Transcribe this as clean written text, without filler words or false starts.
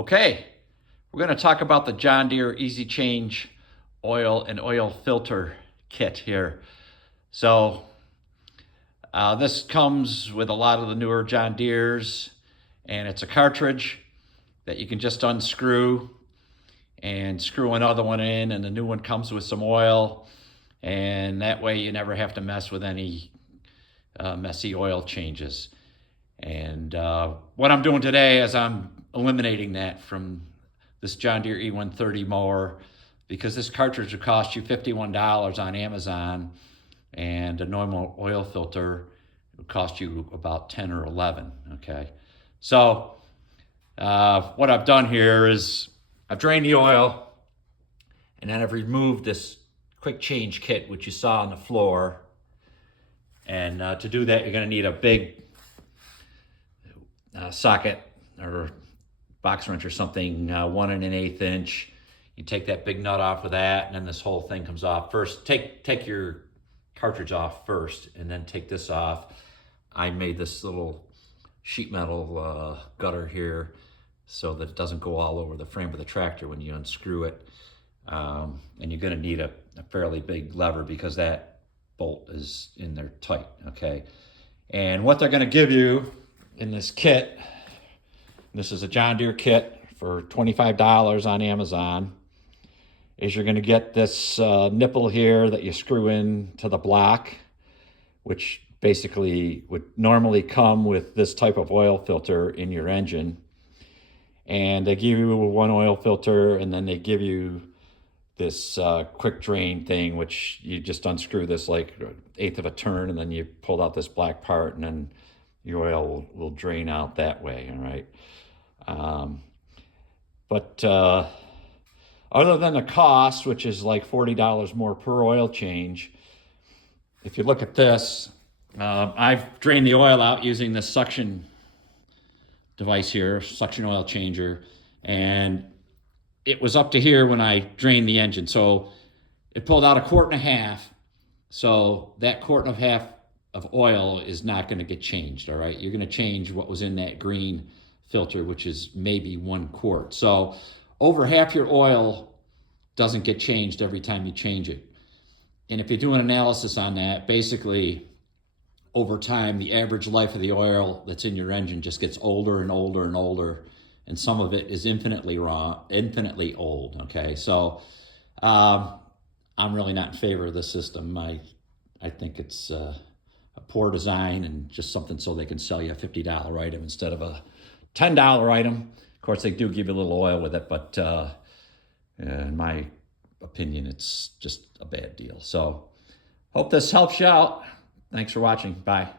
Okay, we're going to talk about the John Deere Easy Change oil and oil filter kit here. So this comes with a lot of the newer John Deeres, and it's a cartridge that you can just unscrew and screw another one in, and the new one comes with some oil, and that way you never have to mess with any messy oil changes. And what I'm doing today is I'm eliminating that from this John Deere E130 mower, because this cartridge will cost you $51 on Amazon, and a normal oil filter will cost you about 10 or 11. Okay, so what I've done here is I've drained the oil, and then I've removed this quick change kit which you saw on the floor. And to do that, you're going to need a big socket or box wrench or something, 1 1/8 inch. You take that big nut off of that, and then this whole thing comes off. First, take your cartridge off first, and then take this off. I made this little sheet metal gutter here so that it doesn't go all over the frame of the tractor when you unscrew it. And you're going to need a fairly big lever because that bolt is in there tight. Okay, and what they're going to give you in this kit, this is a John Deere kit for $25 on Amazon, is you're going to get this nipple here that you screw in to the block, which basically would normally come with this type of oil filter in your engine. And they give you one oil filter, and then they give you this quick drain thing, which you just unscrew this like 1/8 of a turn, and then you pull out this black part, and then your oil will drain out that way. All right. But other than the cost, which is like $40 more per oil change, if you look at this, I've drained the oil out using this suction device here, suction oil changer, and it was up to here when I drained the engine. So it pulled out 1.5 quarts. So that 1.5 quarts of oil is not going to get changed. All right, you're going to change what was in that green filter, which is maybe 1 quart. So over half your oil doesn't get changed every time you change it. And if you do an analysis on that, basically over time, the average life of the oil that's in your engine just gets older and older and older, and some of it is infinitely old. Okay, so I'm really not in favor of this system. I think it's a poor design, and just something so they can sell you a $50 item instead of a $10 item. Of course, they do give you a little oil with it, but in my opinion, it's just a bad deal. So hope this helps you out. Thanks for watching. Bye.